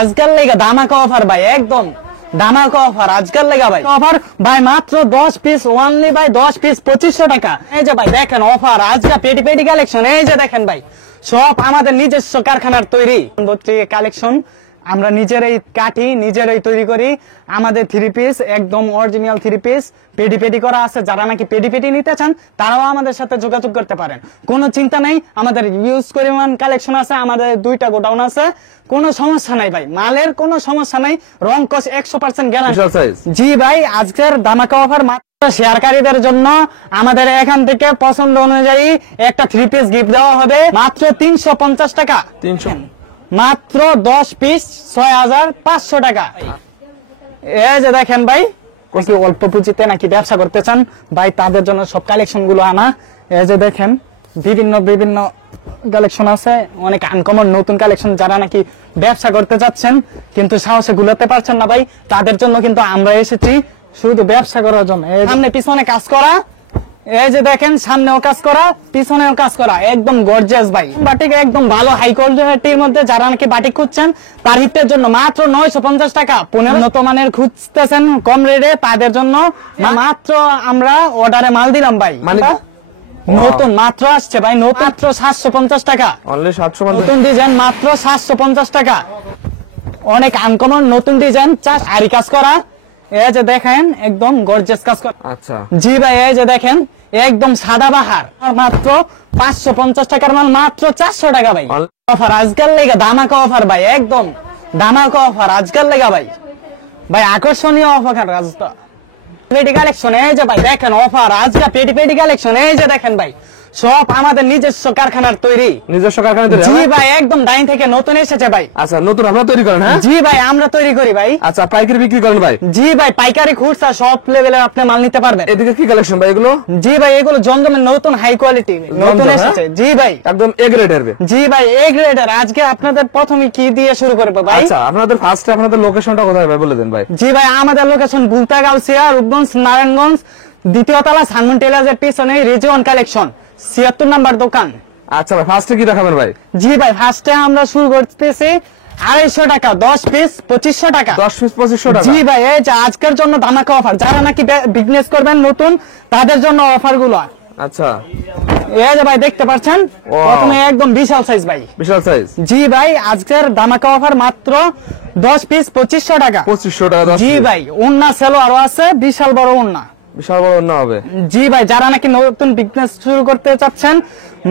আজকাল লেগা ধামাকা অফার ভাই, একদম ধামাকা অফার আজকাল লেগা ভাই। অফার ভাই মাত্র 10 পিস ওনলি ভাই, 10 পিস 2500 টাকা। এই যে ভাই দেখেন অফার আজকে পেটি পেটি কালেকশন। এই যে দেখেন ভাই সব আমাদের নিজস্ব কারখানার তৈরি কালেকশন, আমরা নিজেরাই কাটি, নিজেরাই তৈরি করি। আমাদের থ্রি পিস একদম অরিজিনাল থ্রি পিস পেটি পেটি করা আছে। যারা নাকি পেটি পেটি নিতে চান তারাও আমাদের সাথে যোগাযোগ করতে পারেন, কোনো চিন্তা নাই। আমাদের ইউজ পরিমাণ কালেকশন আছে, আমাদের 2টা গোডাউন আছে, কোনো সমস্যা নাই ভাই, মালের কোনো সমস্যা নাই। রং কস 100% গ্যারান্টি। জি ভাই আজকের ধামাকা অফার মাত্র শেয়ারকারীদের জন্য। আমাদের এখান থেকে পছন্দ অনুযায়ী একটা থ্রি পিস গিফট দেওয়া হবে মাত্র 350 টাকা। 300 মাত্র 10 পিস 6500 টাকা। এই যে দেখেন ভাই অল্প পুঁজিতে নাকি ব্যবসা করতে চান ভাই, তাদের জন্য সব কালেকশন গুলো আনা। এই যে দেখেন বিভিন্ন বিভিন্ন কালেকশন আছে, অনেক আনকমন নতুন কালেকশন। যারা নাকি ব্যবসা করতে চাচ্ছেন কিন্তু সাহসে গুলাতে পারছেন না ভাই, তাদের জন্য কিন্তু আমরা এসেছি শুধু ব্যবসা করার জন্য। সামনে পিছনে কাজ করা, এই যে দেখেন সামনেও কাজ করা পিছনেও কাজ করা, একদম গর্জিয়াস ভাই। বাটিক একদম ভালো হাই কোয়ালিটির মধ্যে যারা নাকি বাটিক খুঁজছেন তার হিতের জন্য মাত্র 950 টাকা। উন্নত মানের খুঁজতেছেন কম রেটে, তাদের জন্য মাত্র আমরা অর্ডারে মাল দিলাম ভাই। নতুন মাত্র আসছে ভাই, নতুন মাত্র 750 টাকা। নতুন ডিজাইন মাত্র 750 টাকা। অনেক আনকমন নতুন ডিজাইন আরি কাজ করা। এই যে দেখেন একদম গর্জিয়াস কাজ করা। আচ্ছা জি ভাই এই যে দেখেন একদম সাদা বাহার, মাত্র 550 টাকার মাল মাত্র 400 টাকা ভাই। অফার আজকাল লেগা ধামাকা অফার ভাই, একদম ধামাকা অফার আজকাল লেগা ভাই। ভাই আকর্ষণীয় অফার রাস্তা পেটি কালেকশন। এই যে ভাই দেখেন অফার আজকে পেটি পেটি কালেকশন। এই যে দেখেন ভাই সব আমাদের নিজস্ব কারখানার তৈরি। নিজস্ব কারখানা তৈরি? জি ভাই একদম ডাইন থেকে নতুন এসেছে ভাই। আচ্ছা নতুন আপনারা তৈরি করেন? হ্যাঁ জি ভাই আমরা তৈরি করি ভাই। আচ্ছা পাইকারি বিক্রি করেন ভাই? জি ভাই পাইকারি খুচরা সব লেভেলের আপনি মাল নিতে পারবেন। এদিকে কি কালেকশন ভাই এগুলো? জি ভাই এগুলো জমজমের নতুন হাই কোয়ালিটি নতুন এসেছে। জি ভাই একদম এ গ্রেডের। জি ভাই এ গ্রেডের। আজকে আপনাদের প্রথমে কি দিয়ে শুরু করব ভাই? আচ্ছা আপনাদের ফার্স্টে আপনাদের লোকেশনটা কোথায় ভাই বলে দেন ভাই। জি ভাই আমাদের লোকেশন বুলতাগাউসিয়া রূপগঞ্জ নারায়ণগঞ্জ, দ্বিতীয় তলা সানমুন টেলার্সের পিছনে রিজিওন কালেকশন 76 নাম্বার দোকান। আচ্ছা ভাই ফার্স্টে কি দেখাবেন ভাই? জি ভাই ফার্স্টে আমরা শুরু করতেছি 250 টাকা 10 পিস 2500 টাকা। 10 পিস 2500 টাকা। জি ভাই এই যে আজকের জন্য ধামাকা অফার, যারা নাকি বিজনেস করবেন নতুন তাদের জন্য অফার গুলো। আচ্ছা এই যে ভাই দেখতে পাচ্ছেন প্রথমে একদম বিশাল সাইজ ভাই, বিশাল সাইজ। জি ভাই আজকের ধামাকা অফার মাত্র 10 পিস 2500 টাকা। 2500 টাকা। জি ভাই ওন্না সেলোয়ারও আছে, বিশাল বড় ওন্না, বিশাল বড় ওন্না হবে। জি ভাই যারা নাকি নতুন বিজনেস শুরু করতে চাচ্ছেন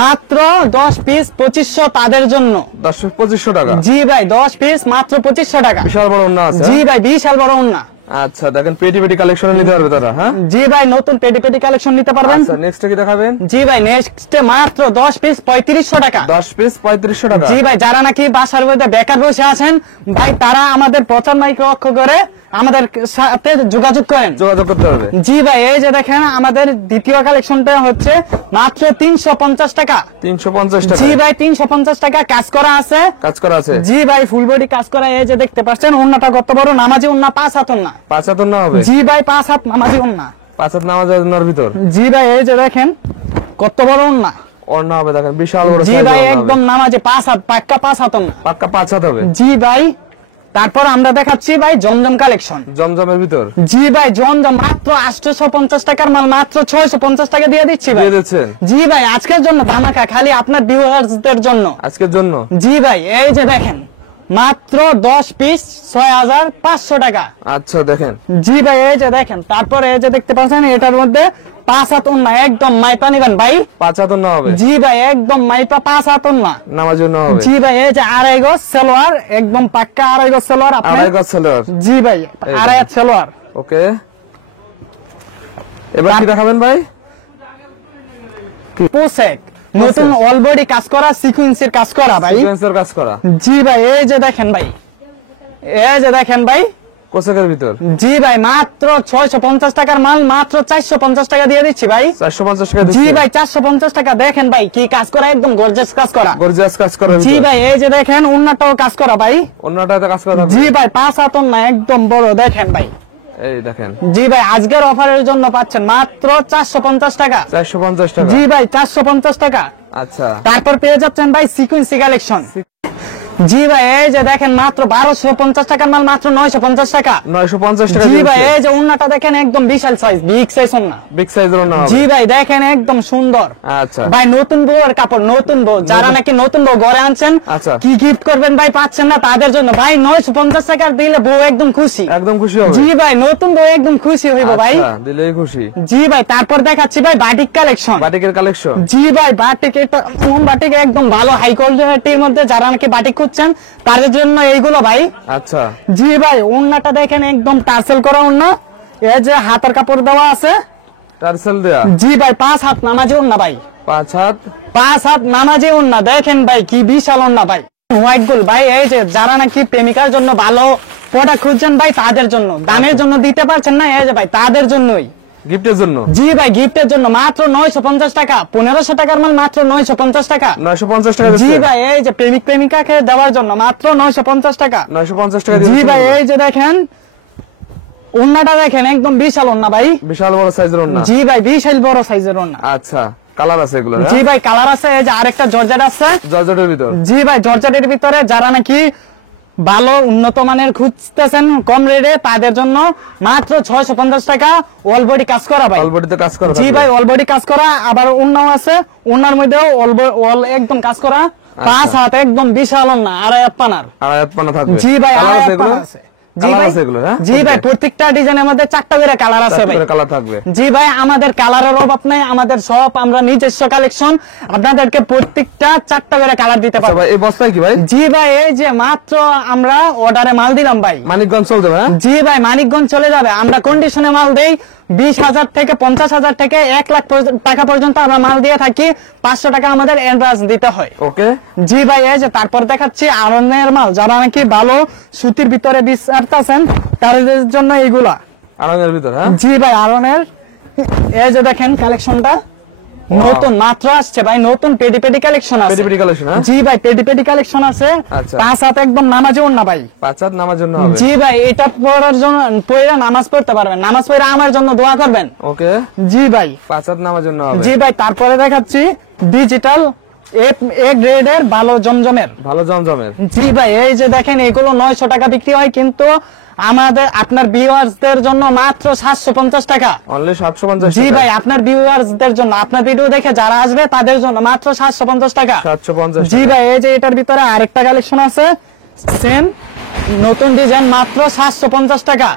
মাত্র 10 পিস 2500 তাদের জন্য। 10 পিস 2500 টাকা। জি ভাই 10 পিস মাত্র 2500 টাকা। বিশাল বড় ওন্না আছে। জি ভাই বিশাল বড় ওন্না। আচ্ছা দেখেন পেটি পেটি কালেকশন নিতে পারবে তারা। হ্যাঁ জি ভাই নতুন পেটি পেটি কালেকশন নিতে পারবেন। আচ্ছা নেক্সট কি দেখাবেন? জি ভাই নেক্সট মাত্র 10 পিস 3500 টাকা। 10 পিস 3500 টাকা। জি ভাই যারা নাকি বাসার মধ্যে বেকার বসে আছেন ভাই তারা আমাদের প্রচার মাইক লক্ষ্য করে আমাদের সাথে যোগাযোগ করেন, যোগাযোগ করতে হবে। জি ভাই এই যে দেখেন আমাদের দ্বিতীয় কালেকশনটা হচ্ছে মাত্র 350 টাকা। 350 টাকা। জি ভাই 350 টাকা কাজ করা আছে, কাজ করা আছে। জি ভাই ফুল বডি কাজ করা। এই যে দেখতে পাচ্ছেন ওন্নাটা কত বড়, নামাজি ওন্না 5 হাত ওন্না। 5 হাত ওন্না হবে? জি ভাই 5 হাত নামাজি ওন্না। 5 হাত নামাজি ওন্নার ভিতর। জি ভাই এই যে দেখেন কত বড় ওন্না, ওন্না হবে দেখেন বিশাল বড়। জি ভাই একদম নামাজি 5 হাত, পাক্কা 5 হাত ওন্না, পাক্কা 5 হাত হবে। জি ভাই তারপর আমরা দেখাচ্ছি ভাই জমজম কালেকশন। জমজমের ভিতর? জি ভাই জমজম মাত্র 850 টাকার মাল মাত্র 650 টাকা দিয়ে দিচ্ছি ভাই। দিয়ে দিচ্ছেন? জি ভাই আজকের জন্য ধামাকা, খালি আপনার ভিউয়ারদের জন্য আজকের জন্য। জি ভাই এই যে দেখেন মাত্র 10 পিস 6500 টাকা। আচ্ছা দেখেন। জি ভাই এই যে দেখেন তারপরে এই যে দেখতে পাচ্ছেন এটার মধ্যে 5 হাত ওন্না, একদম মাইপা নিবেন ভাই। 5 হাত ওন্না হবে? জি ভাই একদম মাইপা 5 হাত ওন্না, নামাজের ওন্না হবে। জি ভাই এই যে 2.5 গজ সালোয়ার, একদম পাক্কা 2.5 গজ সালোয়ার। 2.5 গজ সালোয়ার? জি ভাই 2.5 হাত সালোয়ার। ওকে এবার কি দেখাবেন ভাই? পোশাক নতুন অল বডি কাজ করা, সিকোয়েন্সের কাজ করা ভাই। সিকোয়েন্সের কাজ করা? জি ভাই এই যে দেখেন ভাই, এই যে দেখেন ভাই কোসেকের ভিতর। জি ভাই মাত্র 650 টাকার মাল মাত্র 450 টাকা দিয়ে দিচ্ছি ভাই। 450 টাকা? জি ভাই 450 টাকা। দেখেন ভাই কি কাজ করা, একদম গর্জিয়াস কাজ করা, গর্জিয়াস কাজ করা। জি ভাই এই যে দেখেন ওন্নাটাও কাজ করা ভাই। ওন্নাটাতে কাজ করা? জি ভাই 5 হাত ওন্না একদম বড়। দেখেন ভাই এই দেখেন। জি ভাই আজকের অফারের জন্য পাচ্ছেন মাত্র 450 টাকা। 450 টাকা? জি ভাই 450 টাকা। আচ্ছা তারপর পেয়ে যাচ্ছেন ভাই সিকোয়েন্সি কালেকশন। জি ভাই এই যে দেখেন মাত্র 1250 টাকার মাল মাত্র 950 টাকা। 950 টাকা। জি ভাই এই যে ওন্নাটা দেখেন একদম বিশাল সাইজ, বিগ সাইজ ওন্না, বিগ সাইজের ওন্না হবে। জি ভাই দেখেন একদম সুন্দর। আচ্ছা ভাই নতুন বউয়ের কাপড়, নতুন বউ যারা নাকি নতুন বউ ঘরে আনছেন, আচ্ছা কি গিফট করবেন ভাই পাচ্ছেন না তাদের জন্য ভাই 950 টাকা দিলে বউ একদম খুশি, একদম খুশি হবে। জি ভাই নতুন বউ একদম খুশি হইব ভাই। আচ্ছা দিলেই খুশি। জি ভাই তারপর দেখাচ্ছি ভাই বাটিক কালেকশন। বাটিকের কালেকশন। জি ভাই বাটিক, এটা বাটিক একদম ভালো হাই কোয়ালিটির মধ্যে যারা নাকি বাটিক খুঁজছেন তাদের জন্য এইগুলো ভাই। আচ্ছা জি ভাই ওন্নাটা দেখেন একদম টার্সেল করা ওন্না, এই যে হাতের কাপড় দেওয়া আছে, টার্সেল দেয়া। জি ভাই 5 হাত নামাজি ওন্না ভাই, 5 হাত নামাজি ওন্না দেখেন ভাই কি বিশাল ওন্না ভাই। হোয়াইট গোল্ড ভাই এই যে যারা নাকি প্রেমিকার জন্য ভালো প্রোডাক্ট খুঁজছেন ভাই তাদের জন্য, দামের জন্য দিতে পারছেন না এই যে ভাই তাদের জন্যই, গিফটের জন্য। জি ভাই গিফটের জন্য মাত্র 950 টাকা, 1500 টাকার মাল মাত্র 950 টাকা। 950 টাকা। জি ভাই এই যে প্রেমিক প্রেমিকাকে দেওয়ার জন্য মাত্র 950 টাকা। 950 টাকা। জি ভাই এই যে দেখেন ওন্নাটা দেখেন একদম বিশাল ওন্না ভাই, বিশাল বড় সাইজের ওন্না। জি ভাই বিশাল বড় সাইজের ওন্না। আচ্ছা কালার আছে এগুলো? জি ভাই কালার আছে, এই যে আরেকটা জর্জেট আছে, জর্জেটের ভিতর। জি ভাই জর্জেটের ভিতরে যারা নাকি ভালো উন্নত মানের খুঁজতেছেন কম রেটে তাদের জন্য মাত্র 650 টাকা, অল বডি কাজ করা ভাই, অল বডিতে কাজ করা। জি ভাই অল বডি কাজ করা, আবার ওন্নাও আছে, ওন্নার মধ্যেও অল একদম কাজ করা, 5 হাত একদম বিশাল ওন্না, 2.5 হাত পানার। 2.5 হাত পানা থাকবে। জি ভাই কালার 2.5 আছে হাত এগুলো? পানা আছে। জি কালার ভাই আছে এগুলো? হ্যাঁ জি ভাই প্রত্যেকটা ডিজাইনের মধ্যে 4টা করে কালার আছে ভাই। কালার থাকবে। জি ভাই আমাদের কালারের অভাব নাই, আমাদের সব আমরা নিজস্ব কালেকশন, আপনাদেরকে প্রত্যেকটা 4টা করে কালার দিতে পারবো। এই বস্তায় কি ভাই? জি ভাই এই যে মাত্র আমরা অর্ডারে মাল দিলাম ভাই, মানিকগঞ্জ চলে যাবে? জি ভাই মানিকগঞ্জ চলে যাবে, আমরা কন্ডিশনে মাল দেই 20,000 থেকে 50,000 থেকে 1 লাখ টাকা পর্যন্ত আমরা মাল দিয়ে থাকি, 500 টাকা আমাদের অ্যাডভান্স দিতে হয়। ওকে জি ভাই এই যে তারপর দেখাচ্ছি আরনের মাল, যারা নাকি ভালো সুতির ভিতরে বিচারতেছেন তাদের জন্য এইগুলা। আরনের ভিতর? হ্যাঁ জি ভাই আরনের এই যে দেখেন কালেকশনটা নতুন মাত্র আসছে ভাই, নতুন পেডি পেডি কালেকশন আছে। Paddy paddy collection? হ্যাঁ জি ভাই পেডি পেডি কালেকশন আছে। আচ্ছা 5 হাত একদম নামাজি ওন্না ভাই, 5 হাত নামার জন্য হবে। জি ভাই এটা পড়ার জন্য পড়ে নামাজ পড়তে পারবেন, নামাজ পড়ে আমার জন্য দোয়া করবেন। ওকে জি ভাই 5 হাত নামার জন্য হবে। জি ভাই তারপরে দেখাচ্ছি ডিজিটাল এ গ্রেডের ভালো জমজমের। ভালো জমজমের? জি ভাই এই যে দেখেন এগুলো 900 টাকা বিক্রি হয়, কিন্তু আমাদের আপনার ভিউয়ার্সদের জন্য মাত্র 750 টাকা। অনলি 750 জি টাকা? ভাই আপনার ভিউয়ার্সদের জন্য, আপনার ভিডিও দেখে যারা আসবে তাদের জন্য মাত্র 750 টাকা। 750 জি ভাই এই যে এটার ভিতরে আরেকটা কালেকশন আছে সেম নতুন ডিজাইন মাত্র 750 টাকা।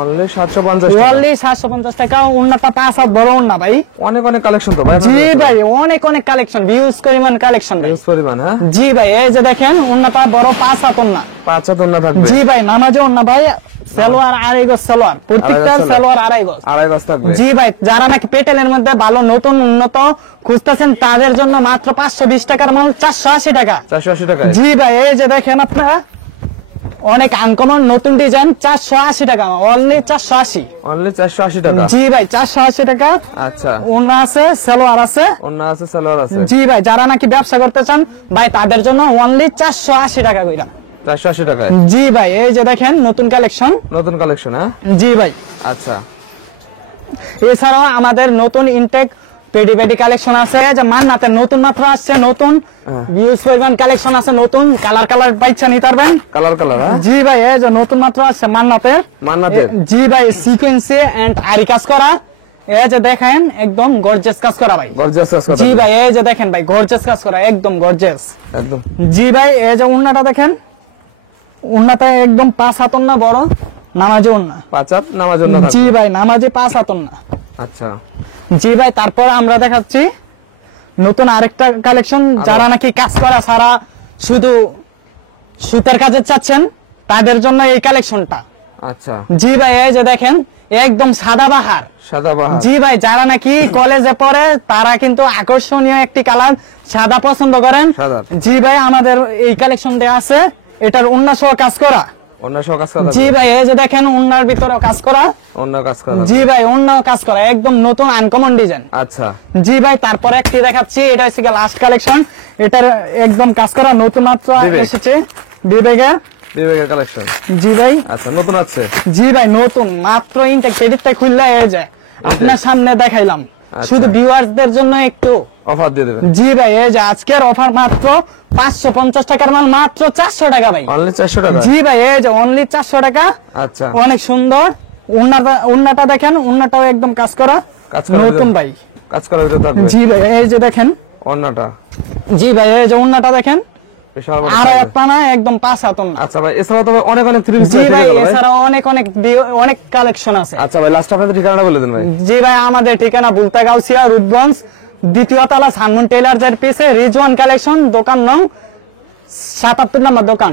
অনলি 750 টাকা? অনলি 750 টাকা। উন্নাটা 5 হাত বড় উন্না ভাই। অনেক অনেক কালেকশন তো ভাই? জি ভাই অনেক অনেক কালেকশন, ভিউজ পরিমাণ কালেকশন ভাই। ইউজ পরিমাণ? হ্যাঁ জি ভাই এই যে দেখেন উন্নাটা বড় 5 হাত উন্না। 5 হাত ওন্না থাকবে? জি ভাই নামাজে ওন্না ভাই, সালোয়ার 2.5 গজ সালোয়ার, প্রত্যেকটা সালোয়ার 2.5 গজ। 2.5 গজ থাকবে? জি ভাই যারা নাকি পেটেলের মধ্যে ভালো নতুন উন্নত খুঁজতেছেন তাদের জন্য মাত্র 520 টাকার মাল 480 টাকা। 480 টাকা? জি ভাই এই যে দেখেন আপনারা অনেক আনকমন নতুন ডিজাইন 480 টাকা, অনলি 480। অনলি 480 টাকা? জি ভাই 480 টাকা। আচ্ছা ওন্না আছে, সালোয়ার আছে। ওন্না আছে, সালোয়ার আছে? জি ভাই যারা নাকি ব্যবসা করতে চান ভাই তাদের জন্য অনলি 480 টাকা কইরা। 480 টাকায়? জি ভাই এই যে দেখেন নতুন কালেকশন। নতুন কালেকশন? হ্যাঁ জি ভাই আচ্ছা এছাড়াও আমাদের নতুন ইনটেক পেডি পেডি কালেকশন আছে, যে মান্নাতের নতুন মাত্র আসছে, নতুন ভিউজ পরিমাণ কালেকশন আছে, নতুন কালার কালার বাইচ্ছা নিতে পারবেন। Colour colour? হ্যাঁ জি ভাই এই যে নতুন মাত্র আসছে মান্নাতের। মান্নাতের? জি ভাই সিকোয়েন্সি এন্ড আরি কাজ করা, এই যে দেখেন একদম গর্জিয়াস কাজ করা ভাই। গর্জিয়াস কাজ করা? জি ভাই এই যে দেখেন ভাই গর্জিয়াস কাজ করা, একদম গর্জিয়াস একদম। জি ভাই এই যে উন্নাটা দেখেন, উন্নাটা একদম 5 হাত উন্না বড় নামাজি উন্না। 5 হাত নামার জন্য থাকবে? জি ভাই নামাজি 5 হাত উন্না। আচ্ছা জি ভাই তারপর আমরা দেখাচ্ছি নতুন আরেকটা কালেকশন, যারা নাকি কাজ করা সারা শুধু সুতার কাজে চাচ্ছেন তাদের জন্য এই কালেকশনটা। আচ্ছা জি ভাই এই যে দেখেন একদম সাদাবাহার। সাদাবাহার? জি ভাই যারা নাকি কলেজে পড়ে তারা কিন্তু আকর্ষণীয় একটি কালার সাদা পছন্দ করেন। সাদা? জি ভাই আমাদের এই কালেকশন দেয়া আছে, এটার উন্না সহ কাজ করা। ওন্না সহ কাজ করা? জি ভাই এই যে দেখেন উন্নার ভিতরেও কাজ করা। ওন্না কাজ করা? জি ভাই উন্নাও কাজ করা, একদম নতুন আনকমন ডিজাইন। আচ্ছা জি ভাই তারপরে একটি দেখাচ্ছি, এটা হচ্ছে লাস্ট কালেকশন, এটার একদম কাজ করা নতুন মাত্র এসেছে বিবেকের। বিবেকের কালেকশন? জি ভাই আচ্ছা নতুন আছে? জি ভাই নতুন মাত্র ইনটেক পেডিটটা খুললে এই যে আপনার সামনে দেখাইলাম। শুধু ভিউয়ার্সদের জন্য একটু অফার দিয়ে দেবেন। জি ভাই, এই যে আজকের অফার মাত্র 550 টাকার মাল মাত্র 400 টাকা ভাই। অনলি 400 টাকা। জি ভাই, এই যে অনলি 400 টাকা। আচ্ছা, অনেক সুন্দর। উন্নাটা দেখেন, উন্নাটাও একদম কাজ করা নতুন ভাই। কাজ করার ভিতরে থাকবে। জি ভাই, এই যে দেখেন। ওন্নাটা। জি ভাই, এই যে উন্নাটা দেখেন। বিশাল বড় আর size। একটা না, একদম 5 হাত উন্না। আচ্ছা ভাই, এছাড়াও তো অনেক অনেক থ্রি পিস জি ভাই, এছাড়াও অনেক কালেকশন আছে। আচ্ছা ভাই, লাস্ট আপনাদের ঠিকানাটা বলে দেন ভাই। জি ভাই, আমাদের ঠিকানা বুলতা গাউসিয়া, রূপগঞ্জ, দ্বিতীয় তলা, সানমুন টেইলার্সের পিছে রিজওয়ান কালেকশন, দোকান নং 77 নম্বর দোকান।